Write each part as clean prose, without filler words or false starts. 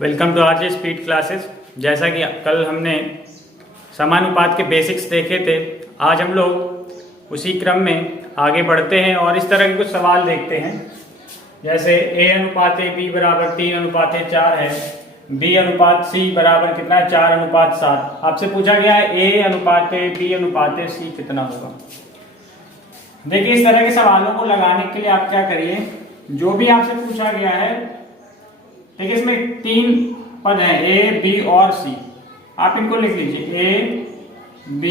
Welcome to RJ speed classes. जैसा कि कल हमने समानुपात के बेसिक्स देखे थे, आज हम लोग उसी क्रम में आगे बढ़ते हैं और इस तरह के कुछ सवाल देखते हैं। जैसे a अनुपात b बराबर 3 अनुपात 4 है, b अनुपात c बराबर कितना है 4 अनुपात 7। आपसे पूछा गया है a अनुपात b अनुपात c कितना होगा। देखिए, इस तरह के सवालों को लगाने के लिए आप क्या करिए, जो भी आपसे पूछा गया है, देखिए इसमें 3 पद हैं a b और c, आप इनको लिख लीजिए a b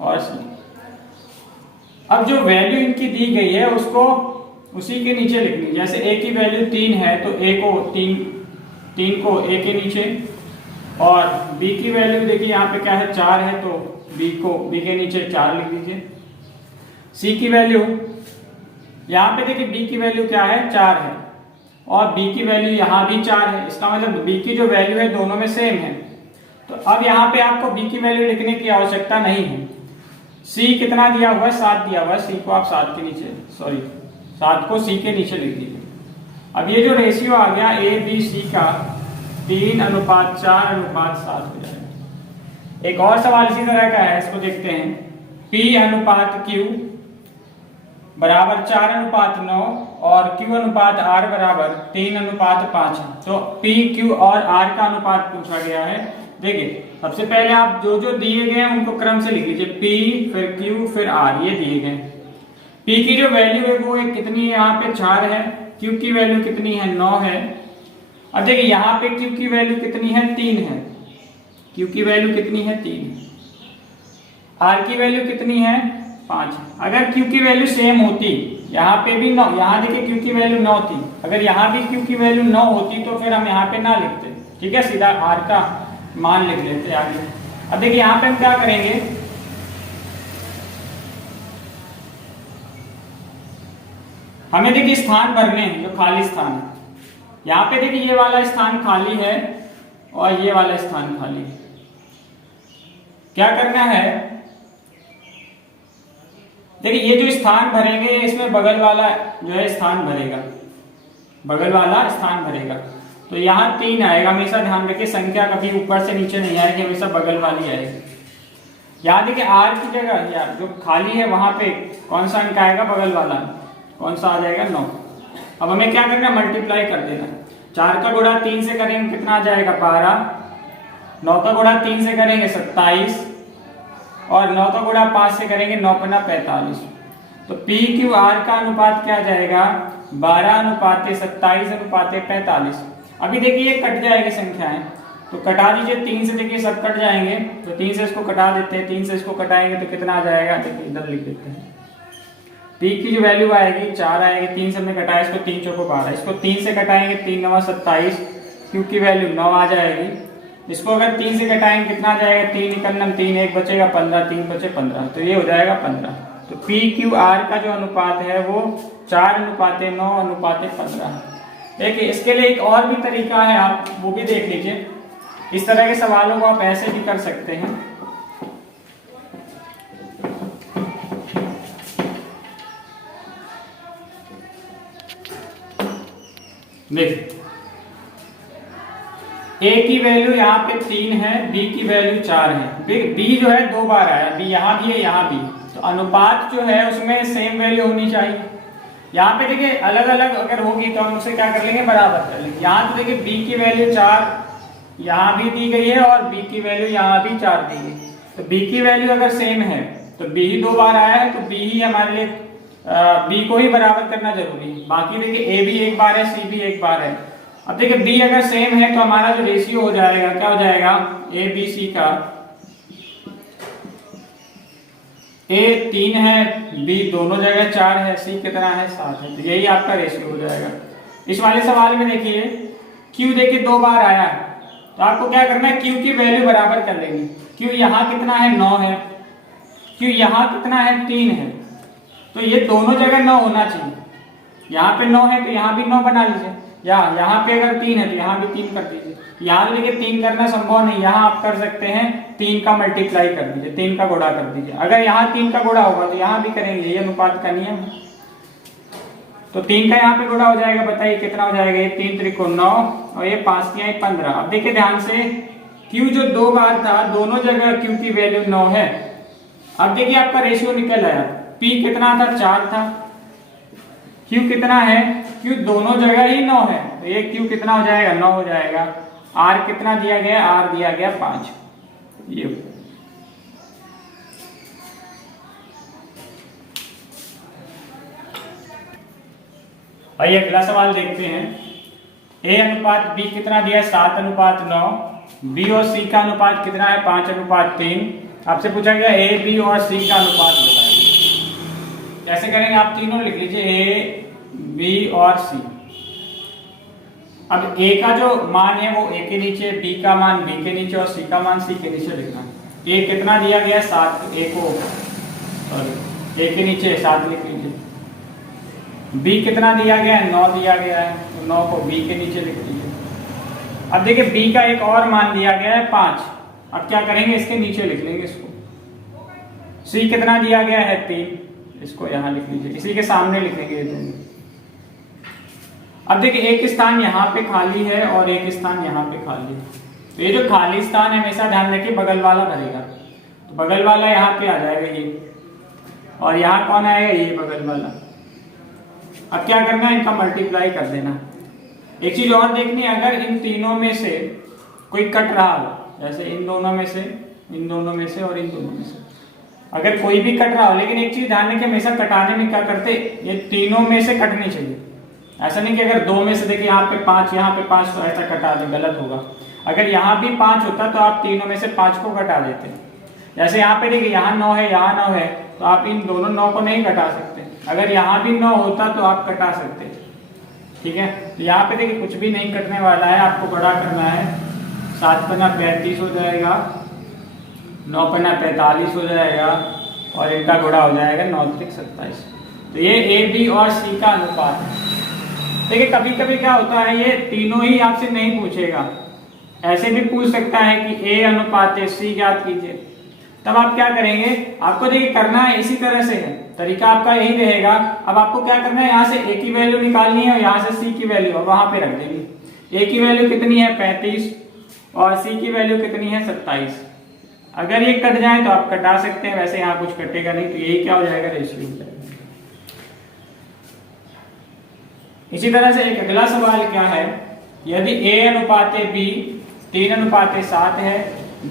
और c। अब जो वैल्यू इनकी दी गई है उसको उसी के नीचे लिख लीजिए। जैसे a की वैल्यू 3 है तो a को 3 को a के नीचे, और b की वैल्यू देखिए यहाँ पे क्या है 4 है तो b को b के नीचे 4 लिख दीजिए। c की वैल्यू यहाँ पे देखिए b की वैल्यू क्या है 4 है और b की वैल्यू यहाँ भी 4 है, इसका मतलब b की जो वैल्यू है दोनों में सेम है। तो अब यहाँ पे आपको b की वैल्यू लिखने की आवश्यकता नहीं है। c कितना दिया हुआ है 7 दिया हुआ है, c को आप 7 के नीचे 7 को c के नीचे लिख दीजिए। अब ये जो रेशियो आ गया a b c का 3 अनुपात 4 अनुपात 7 हो जाएगा। एक और सवाल इसी तरह का है, इसको देखते हैं। p अनुपात q बराबर 4 अनुपात 9 और q अनुपात r बराबर 3 अनुपात 5 है। तो p q और r का अनुपात पूछा गया है। देखिए, सबसे पहले आप जो जो दिए गए हैं उनको क्रम से लिख लीजिए, p फिर q फिर r, ये दिए गए। p की जो वैल्यू है वो कितनी है, यहाँ पे 4 है। q की वैल्यू कितनी है 9 है। अब देखिए यहाँ पे q की वैल्यू कितनी है 3 है, q की वैल्यू कितनी है 3 है। r की वैल्यू कितनी है 5। अगर q की वैल्यू सेम होती, यहाँ पे भी 9, यहाँ देखिए q की वैल्यू 9 थी, अगर यहाँ भी q की वैल्यू 9 होती तो फिर हम यहाँ पे ना लिखते, ठीक है, सीधा r का मान लिख लेते आगे। अब देखिए यहाँ पे हम क्या करेंगे, हमें देखिए स्थान भरने हैं, जो खाली स्थान है। यहाँ पे देखिए ये वाला स्थान खाली है और ये वाला स्थान खाली है। क्या करना है, देखिए ये जो स्थान भरेंगे इसमें बगल वाला जो है स्थान भरेगा, बगल वाला स्थान भरेगा। तो यहाँ 3 आएगा, हमेशा ध्यान रखिए संख्या कभी ऊपर से नीचे नहीं आएगी, हमेशा बगल वाली आएगी। यहाँ देखिए r की जगह यार जो खाली है वहां पे कौन सा अंक आएगा, बगल वाला कौन सा आ जाएगा 9। अब हमें क्या करना है, मल्टीप्लाई कर देना। 4 का गुणा 3 से करेंगे कितना आ जाएगा 12, 9 का गुणा 3 से करेंगे 27 और 9 का गुणा 5 से करेंगे 9 पन्ना 45। तो p q r का अनुपात क्या जाएगा 12 अनुपात 27 अनुपात 45। अभी देखिए ये कट जाएगी संख्याएं, तो कटा दीजिए 3 से, देखिए सब कट जाएंगे तो 3 से इसको कटा देते हैं, 3 से इसको कटाएंगे तो कितना आ जाएगा, देखिए इधर लिख देते हैं। p की जो वैल्यू आएगी 4 आएगी, 3 से हमने कटाया, इसको 3 चौको 12, इसको 3 से कटाएंगे 3 9 27, q की वैल्यू 9 आ जाएगी। इसको अगर 3 से कटाएंगे कितना आ जाएगा 3 निकलना 3 1 बचेगा 15, 3 बचे 15, तो ये हो जाएगा 15। तो p q r का जो अनुपात है वो 4 अनुपात 9 अनुपात 15 है। देखिए इसके लिए एक और भी तरीका है, आप वो भी देख लीजिए। इस तरह के सवालों को आप ऐसे भी कर सकते हैं। देखिए a की वैल्यू यहाँ पे 3 है, b की वैल्यू 4 है। b जो है 2 बार आया, b यहाँ भी है यहाँ भी, तो अनुपात जो है उसमें सेम वैल्यू होनी चाहिए। यहाँ पे देखिए अलग अलग अगर होगी तो हम उसे क्या कर लेंगे, बराबर कर लेंगे। यहाँ तो देखिए b की वैल्यू 4 यहाँ भी दी गई है और b की वैल्यू यहाँ भी 4 दी गई, तो b की वैल्यू अगर सेम है तो b ही 2 बार आया है, तो b ही हमारे लिए b को ही बराबर करना जरूरी है। बाकी देखिए a भी 1 बार है, c भी 1 बार है। अब देखिए b अगर सेम है तो हमारा जो रेशियो हो जाएगा क्या हो जाएगा, a b c का a 3 है, b दोनों जगह 4 है, c कितना है 7 है, तो यही आपका रेशियो हो जाएगा। इस वाले सवाल में देखिए q देखिए 2 बार आया है, तो आपको क्या करना है q की वैल्यू बराबर कर लेंगे। q यहाँ कितना है 9 है, q यहाँ कितना है 3 है, तो ये दोनों जगह 9 होना चाहिए। यहाँ पे 9 है तो यहाँ भी 9 बना लीजिए, यहाँ पे अगर 3 है तो यहाँ भी 3 कर दीजिए। यहाँ देखिए 3 करना संभव नहीं, यहाँ आप कर सकते हैं 3 का मल्टीप्लाई कर दीजिए, 3 का गुणा कर दीजिए। अगर यहाँ 3 का गुणा होगा तो यहाँ भी करेंगे, ये अनुपात का नियम है। तो 3 का यहाँ पे गुणा हो जाएगा, बताइए कितना हो जाएगा। ये 3 त्रिको 9 और ये 5 3 15। अब देखिए ध्यान से, Q जो 2 बार था दोनों जगह Q की वैल्यू 9 है। अब देखिए आपका रेशियो निकल आया, P कितना था 4 था, Q कितना है, Q दोनों जगह ही 9 है, तो ये Q कितना हो जाएगा 9 हो जाएगा। R कितना दिया गया, R दिया गया 5। ये आइए अगला सवाल देखते हैं। A अनुपात B कितना दिया है 7 अनुपात 9, B और C का अनुपात कितना है 5 अनुपात 3। आपसे पूछा गया A B और C का अनुपात बताइए। कैसे करेंगे, आप तीनों लिख लीजिए A B और C। अब A का जो मान है वो A के नीचे, B का मान B के नीचे और C का मान C के नीचे लिखना। A कितना दिया गया 7, A को सॉरी A के नीचे 7 लिख लीजिए। B कितना दिया गया है 9 दिया गया है, तो 9 को B के नीचे लिख लीजिए। अब देखिए B का एक और मान दिया गया है 5। अब क्या करेंगे, इसके नीचे लिख लेंगे इसको। C कितना दिया गया है 3, इसको यहां लिख लीजिए, इसी के सामने लिखेंगे ये दोनों। अब देखिए एक स्थान यहाँ पे खाली है और एक स्थान यहाँ पे खाली है, तो ये जो खाली स्थान है हमेशा ध्यान रखिए बगल वाला भरेगा, तो बगल वाला यहाँ पे आ जाएगा ये, और यहाँ कौन आएगा, ये बगल वाला। अब क्या करना है, इनका मल्टीप्लाई कर देना। एक चीज और देखनी है, अगर इन तीनों में से कोई कट रहा हो, जैसे इन दोनों में से, इन दोनों में से और इन दोनों में से, अगर कोई भी कट रहा हो, लेकिन एक चीज ध्यान रखिए हमेशा कटाने में क्या करते, ये तीनों में से कटनी चाहिए। ऐसा नहीं कि अगर 2 में से देखिए यहाँ पे 5 यहाँ पे 5, तो ऐसा कटा दे, गलत होगा। अगर यहाँ भी 5 होता तो आप तीनों में से 5 को कटा देते। जैसे यहाँ पे देखिए यहाँ 9 है, यहाँ 9 है, तो आप इन दोनों 9 को नहीं कटा सकते। अगर यहाँ भी 9 होता तो आप कटा सकते, ठीक है। तो यहाँ पे देखिए कुछ भी नहीं कटने वाला है, आपको बड़ा करना है। 7 पन्ना 35 हो जाएगा, 9 पन्ना 45 हो जाएगा, और इनका गुणा हो जाएगा 9 त्रिक 27। तो ये A B और C का अनुपात है। देखिए कभी कभी क्या होता है, ये तीनों ही आपसे नहीं पूछेगा, ऐसे भी पूछ सकता है कि A अनुपात C ज्ञात कीजिए। तब आप क्या करेंगे, आपको देखिए करना है इसी तरह से है, तरीका आपका यही रहेगा। अब आपको क्या करना है, यहाँ से A की वैल्यू निकालनी है और यहाँ से C की वैल्यू वहां पे रख देंगे। A की वैल्यू कितनी है 35 और C की वैल्यू कितनी है 27। अगर ये कट जाए तो आप कटा सकते हैं, वैसे यहाँ कुछ कटेगा नहीं, तो यही क्या हो जाएगा, रेशियो हो जाएगा। इसी तरह से एक अगला सवाल क्या है, यदि A अनुपात B 3 अनुपात 7 है,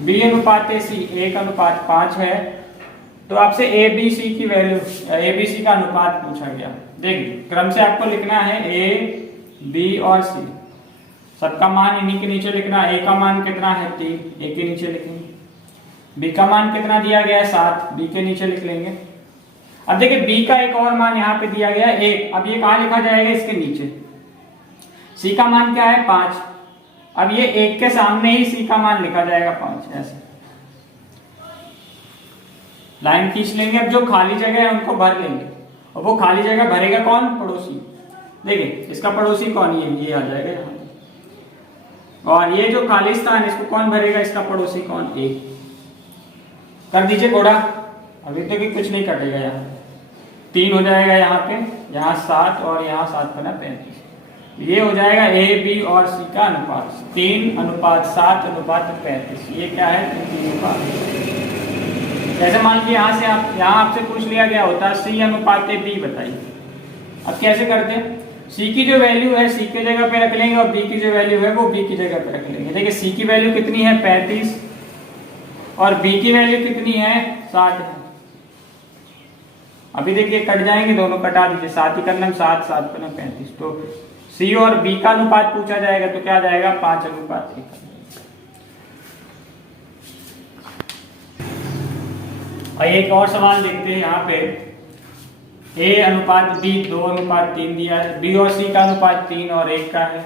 B अनुपात C 1 अनुपात 5 है, तो आपसे ABC की वैल्यू, ABC का अनुपात पूछा गया। देखिए क्रम से आपको लिखना है A B और C, सबका मान इन्हीं के नीचे लिखना। A का मान कितना है 3, A के नीचे लिखेंगे। B का मान कितना दिया गया है 7, B के नीचे लिख लेंगे। अब देखिए B का एक और मान यहाँ पे दिया गया है 1, अब ये कहाँ लिखा जाएगा, इसके नीचे। C का मान क्या है 5, अब ये 1 के सामने ही C का मान लिखा जाएगा 5, ऐसे लाइन खींच लेंगे। अब जो खाली जगह है उनको भर लेंगे, और वो खाली जगह भरेगा कौन, पड़ोसी। देखिए इसका पड़ोसी कौन, ये आ जाएगा यहाँ, और ये जो खाली स्थान इसको कौन भरेगा, इसका पड़ोसी कौन, 1। कर दीजिए गुणा, अभी तक कुछ नहीं कटेगा, यहाँ 3 हो जाएगा, यहाँ पे यहाँ 7 और यहाँ 7 पन्ना 35। ये हो जाएगा A B और C का अनुपात, 3 अनुपात 7 अनुपात 35। ये क्या है, 3 अनुपात। जैसे मान लीजिए यहाँ से यहाँ आपसे पूछ लिया गया होता C अनुपात B बताइए। अब कैसे करते हैं, C की जो वैल्यू है C की जगह पे रख लेंगे, और B की जो वैल्यू है वो B की जगह पे रख लेंगे। देखिए C की वैल्यू कितनी है 35 और B की वैल्यू कितनी है 60 है। अभी देखिए कट जाएंगे, दोनों कटा दीजिए, 7 ही करना, 7 7 पन्ना 35। तो C और B का अनुपात पूछा जाएगा, तो क्या जाएगा 5 अनुपात 1। और एक और सवाल देखते हैं यहाँ पे, A अनुपात B 2 अनुपात 3 दिया है, B और C का अनुपात 3 और 1 का है,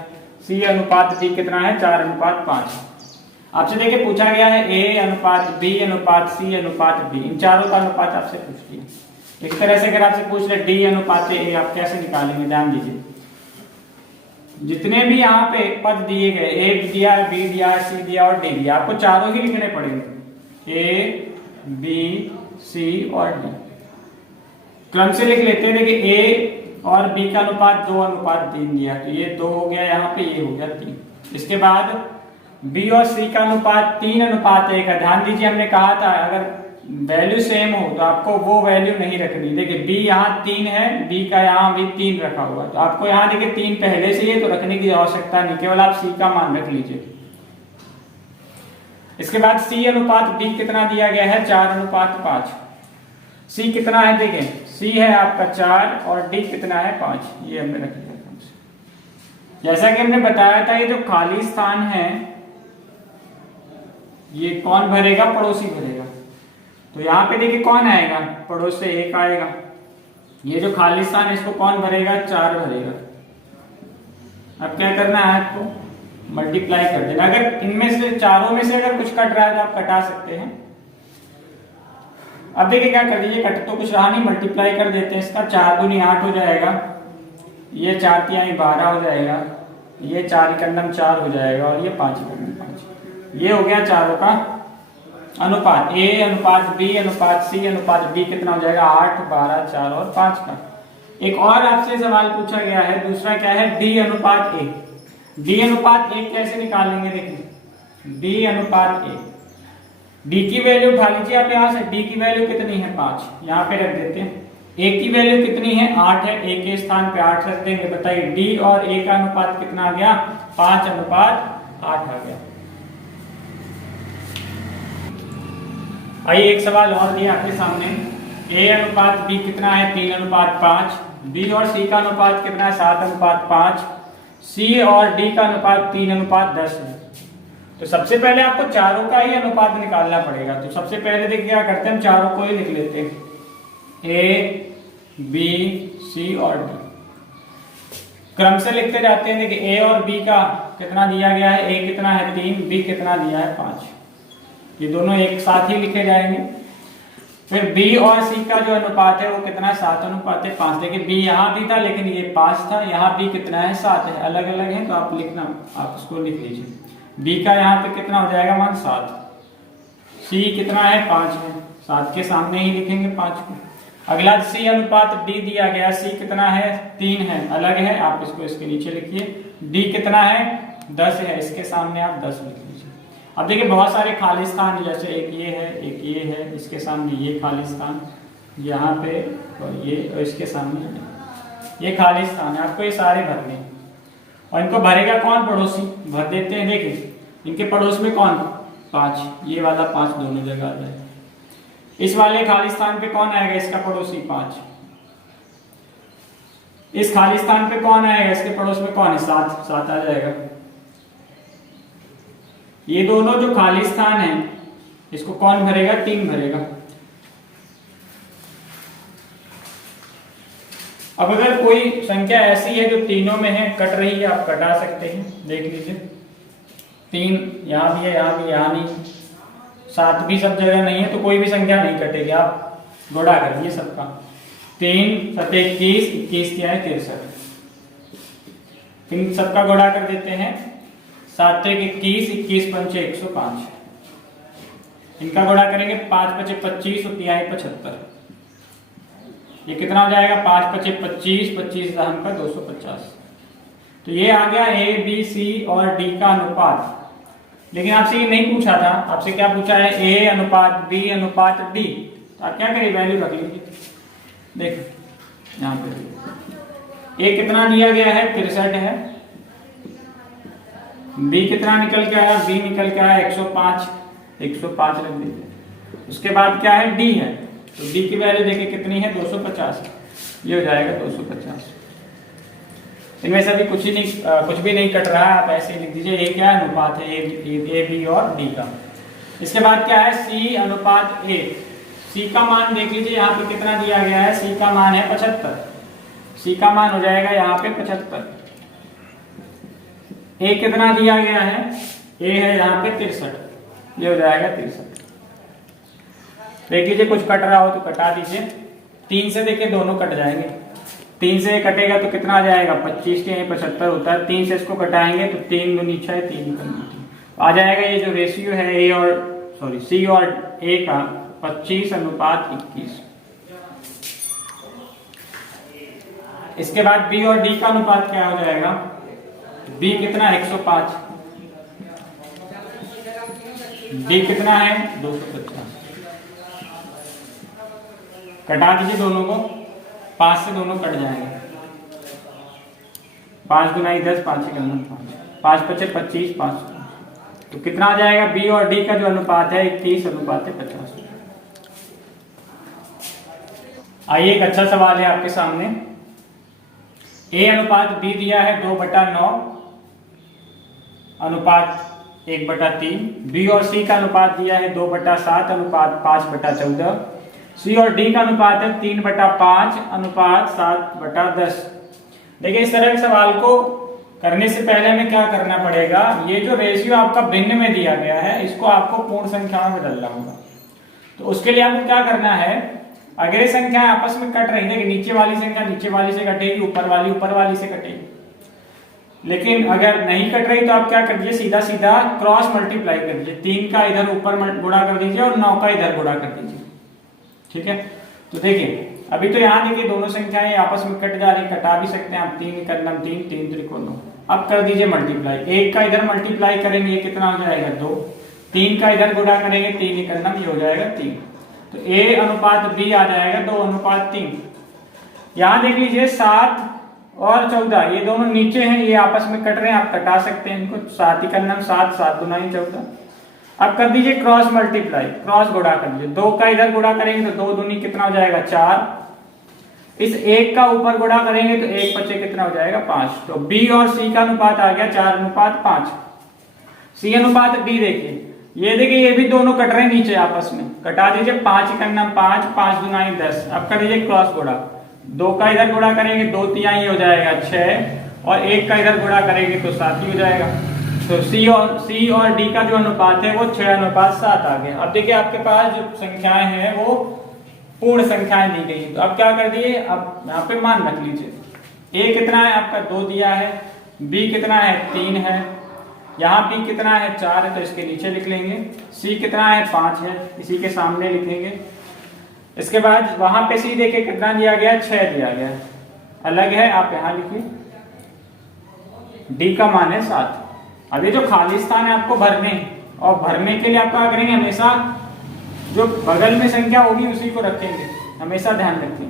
C अनुपात D कितना है 4 अनुपात 5। आपसे देखिए पूछा गया है A अनुपात B अनुपात C अनुपात D, इन चारों का अनुपात आपसे पूछ लिया। इस तरह से अगर आपसे पूछ ले D अनुपात A, आप कैसे निकालेंगे, ध्यान दीजिए। जितने भी यहाँ पे पद दिए गए, A दिया, B दिया, C दिया और D दिया, आपको चारों ही लिखने पड़ेंगे, A B C और D। क्रम से लिख लेते हैं। देखिए A और बी का अनुपात 2:3 दिया, तो ये 2 हो गया यहाँ पे, ये हो गया 3। इसके बाद बी और सी का अनुपात 3:1 है। ध्यान दीजिए हमने कहा था अगर वैल्यू सेम हो तो आपको वो वैल्यू नहीं रखनी। देखिए बी यहाँ 3 है, बी का यहाँ भी 3 रखा हुआ है, तो आपको यहाँ देखिए 3 पहले से ही है तो रखने की आवश्यकता नहीं, केवल आप सी का मान रख लीजिए। इसके बाद सी अनुपात डी कितना दिया गया है, 4:5। सी कितना है, देखिए सी है आपका 4 और डी कितना है 5, ये हमने रख लिया। जैसा कि हमने बताया था ये जो खाली स्थान है ये कौन भरेगा, पड़ोसी भरेगा। तो यहाँ पे देखिए कौन आएगा, पड़ोस से 1 आएगा। ये जो खाली स्थान है इसको कौन भरेगा, 4 भरेगा। अब क्या करना है आपको, मल्टीप्लाई कर देना। अगर इनमें से चारों में से अगर कुछ कट रहा है तो आप कटा सकते हैं। अब देखिए क्या कर दीजिए, कट तो कुछ रहा नहीं, मल्टीप्लाई कर देते हैं इसका। 4 दूनी 8 हो जाएगा, ये 4 तिहाई 12 हो जाएगा, ये 4 4 हो जाएगा और ये 5 5। ये हो गया चारों का अनुपात, ए अनुपात बी अनुपात सी अनुपात डी कितना हो जाएगा, 8 12 4 और 5 का। एक और आपसे सवाल पूछा गया है, दूसरा क्या है, डी अनुपात ए। डी अनुपात ए कैसे निकालेंगे, देखिए डी अनुपात ए, डी की वैल्यू उठा लीजिए आप यहाँ से। डी की वैल्यू कितनी है, 5, यहाँ पे रख देते हैं। ए की वैल्यू कितनी है, 8 है, ए के स्थान पे 8 रख देंगे। बताइए डी और ए का अनुपात कितना आ गया, 5:8 आ गया। आइए एक सवाल और दिया आपके सामने, ए अनुपात बी कितना है, 3:5। बी और सी का अनुपात कितना है, 7:5। सी और डी का अनुपात 3:10 है। तो सबसे पहले आपको चारों का ही अनुपात निकालना पड़ेगा। तो सबसे पहले देखिए क्या करते हैं, हम चारों को ही लिख लेते हैं, ए बी सी और डी। क्रम से लिखते जाते हैं। देखिए ए और बी का कितना दिया गया है, ए कितना है 3, बी कितना दिया है 5। ये दोनों एक साथ ही लिखे जाएंगे। फिर बी और सी का जो अनुपात है वो कितना है, 7:5। देखिए बी यहाँ भी था लेकिन ये 5 था, यहाँ बी कितना है 7 है, अलग अलग है तो आप लिखना, आप उसको लिख लीजिए। बी का यहाँ पे कितना हो जाएगा मान 7, सी कितना है 5 है, 7 के सामने ही लिखेंगे 5 को। अगला सी अनुपात डी दिया गया, सी कितना है 3 है, अलग है, आप इसको इसके नीचे लिखिए। डी कितना है 10 है, इसके सामने आप 10 लिख लीजिए। अब देखिए बहुत सारे खाली स्थान, जैसे एक ये है, एक ये है, इसके सामने ये खाली स्थान, यहाँ पे और ये, और इसके सामने ये खाली स्थान है। आपको ये सारे भरने हैं और इनको भरेगा कौन, पड़ोसी। भर देते हैं। देखिए इनके पड़ोस में कौन, 5, ये वाला 5 दोनों जगह आ जाएगा। इस वाले खाली स्थान पे कौन आएगा, इसका पड़ोसी 5। इस खाली स्थान पे कौन आएगा, इसके पड़ोस में कौन है, 7 आ जाएगा। ये दोनों जो खाली स्थान है इसको कौन भरेगा, 3 भरेगा। अब अगर कोई संख्या ऐसी है जो तीनों में है, कट रही है, आप कटा सकते हैं। देख लीजिए 3 यहाँ भी है, यहाँ भी, यहाँ नहीं, 7 भी सब जगह नहीं है, तो कोई भी संख्या नहीं कटेगी। आप गुणा करिए सबका, 3 7 21, 21 क्या है 63। इन सबका गुणा कर देते हैं, 7 21, 21 पंचे 105। इनका गुणा करेंगे, 5 5 25 और 3 75। ये कितना हो जाएगा, 5 5 25, 25 का 250। तो ये आ गया ए बी सी और डी का अनुपात। लेकिन आपसे ये नहीं पूछा था, आपसे क्या पूछा है, ए अनुपात बी अनुपात डी। तो आप क्या करिए, वैल्यू रख लीजिए। देखो यहाँ पे ए कितना दिया गया है, 63 है। बी कितना निकल के आया, बी निकल के आया 105, 105 रख दीजिए। उसके बाद क्या है, डी है, तो डी की वैल्यू देखिए कितनी है, 250। ये हो जाएगा 250। इनमें से अभी कुछ भी नहीं कट रहा है, आप ऐसे ही लिख दीजिए। ये क्या अनुपात है, ए बी और डी का। इसके बाद क्या है, सी अनुपात ए। सी का मान देख लीजिए, यहाँ पे कितना दिया गया है, सी का मान है 75। सी का मान हो जाएगा यहाँ पे 75। ए कितना दिया गया है, ए है यहाँ पे 63, ये हो जाएगा 63। देख लीजिए कुछ कट रहा हो तो कटा दीजिए। 3 से देखिए दोनों कट जाएंगे, 3 से कटेगा तो कितना आ जाएगा, 25 के 75 होता है। 3 से इसको कटाएंगे तो 3 दूनी 6, 3 आ जाएगा। ये जो रेशियो है ए और सी और ए का 25:21। इसके बाद बी और डी का अनुपात क्या हो जाएगा, बी कितना 105, डी कितना है 250। कटा दीजिए दोनों को, 5 से दोनों कट जाएंगे, 5 गुना 10, 5 से करना 5, 5 पचे 25, 5, तो कितना आ जाएगा, बी और डी का जो अनुपात है 21:50। आइए एक अच्छा सवाल है आपके सामने। ए अनुपात बी दिया है 2/9 अनुपात 1/3। बी और सी का अनुपात दिया है 2/7 अनुपात 5/14। सी और डी का अनुपात है 3/5 अनुपात 7/10। देखिए इस तरह के सवाल को करने से पहले हमें क्या करना पड़ेगा, ये जो रेशियो आपका भिन्न में दिया गया है इसको आपको पूर्ण संख्या में बदलना होगा। तो उसके लिए आपको क्या करना है, अगर ये संख्या आपस में कट रही है, नीचे वाली संख्या नीचे वाली से कटेगी, ऊपर वाली से कटेगी। लेकिन अगर नहीं कट रही तो आप क्या कर दीजिए, सीधा सीधा क्रॉस मल्टीप्लाई कर दीजिए, 3 का इधर ऊपर गुणा कर दीजिए और 9 का इधर गुणा कर दीजिए। ठीक है, तो देखिए अभी तो यहाँ देखिए दोनों संख्याएं आपस में कट जा रही, कटा भी सकते हैं आप, 3 कदम 3, 3 त्रिकोण 9। अब कर दीजिए मल्टीप्लाई, 1 का इधर मल्टीप्लाई करेंगे ये कितना हो जाएगा 2, 3 का इधर गुणा करेंगे 3 कदम ये हो जाएगा 3, तो A अनुपात B आ जाएगा 2:3। यहाँ देख लीजिए 7 और 14 ये दोनों नीचे हैं, ये आपस में कट रहे हैं, आप कटा सकते हैं इनको, 7 ही करना 7, 7 गुना 14। अब कर दीजिए क्रॉस मल्टीप्लाई, क्रॉस गुणा कर दीजिए, 2 का इधर गुणा करेंगे तो 2 दूनी कितना हो जाएगा 4, इस 1 का ऊपर गुणा करेंगे तो 1 पचे कितना हो जाएगा 5। तो B और C का अनुपात आ गया 4:5। C अनुपात D देखिए, ये देखिए ये भी दोनों कट रहे हैं नीचे आपस में, कटा दीजिए, 5 करना 5, 5 दूना 10। अब कर दीजिए क्रॉस गुणा, 2 का इधर गुणा करेंगे 2 तिहाई हो जाएगा 6, और 1 का इधर गुणा करेंगे तो 7 ही हो जाएगा। तो C और D का जो अनुपात है वो 6:7 आ गया। अब देखिए आपके पास जो संख्याएं हैं वो पूर्ण संख्याएं दी गई, तो अब क्या कर दिए, अब यहाँ पे मान रख लीजिए, A कितना है आपका 2 दिया है, B कितना है 3 है, यहाँ B कितना है 4 है तो इसके नीचे लिख लेंगे, C कितना है 5 है इसी के सामने लिखेंगे। इसके बाद वहां पे C देखे कितना दिया गया 6 दिया गया, अलग है आप यहाँ लिखिए, D का मान है 7। अब ये जो खाली स्थान है आपको भरने, और भरने के लिए आप क्या करेंगे, हमेशा जो बगल में संख्या होगी उसी को रखेंगे, हमेशा ध्यान रखेंगे।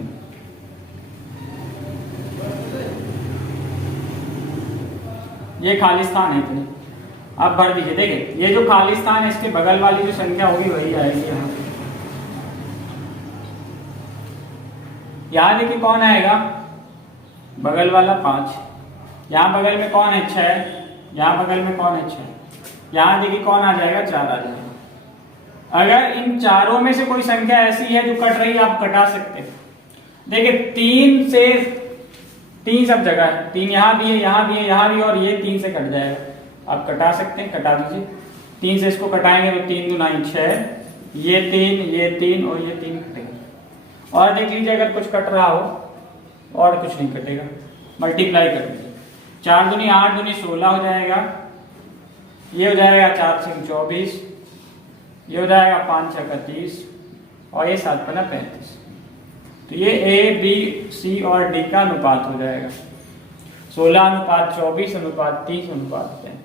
ये खाली स्थान है इतने, आप भर दीजिए। देखिए ये जो खाली स्थान है इसके बगल वाली जो संख्या होगी वही आएगी यहाँ। यहाँ देखिए कौन आएगा, बगल वाला 5, यहाँ बगल में कौन है 6, यहाँ बगल में कौन है 6, यहाँ देखिए कौन आ जाएगा 4 आ जाएगा। अगर इन चारों में से कोई संख्या ऐसी है जो कट रही है आप कटा सकते हैं। देखिए 3 से 3 सब जगह है, 3 यहाँ भी है, यहाँ भी है, यहाँ भी, और ये 3 से कट जाएगा, आप कटा सकते हैं, कटा दीजिए। 3 से इसको कटाएंगे तो 3 दूना 6, ये 3 और ये 3 कटेगा। और देख लीजिए अगर कुछ कट रहा हो और कुछ नहीं कटेगा, मल्टीप्लाई कर दीजिए, 4 दूनी 8 दूनी 16 हो जाएगा, ये हो जाएगा 4 से 24, ये हो जाएगा 5 6 30, और ये 7 5 35। तो ये A B C और D का अनुपात हो जाएगा 16:24:30:35।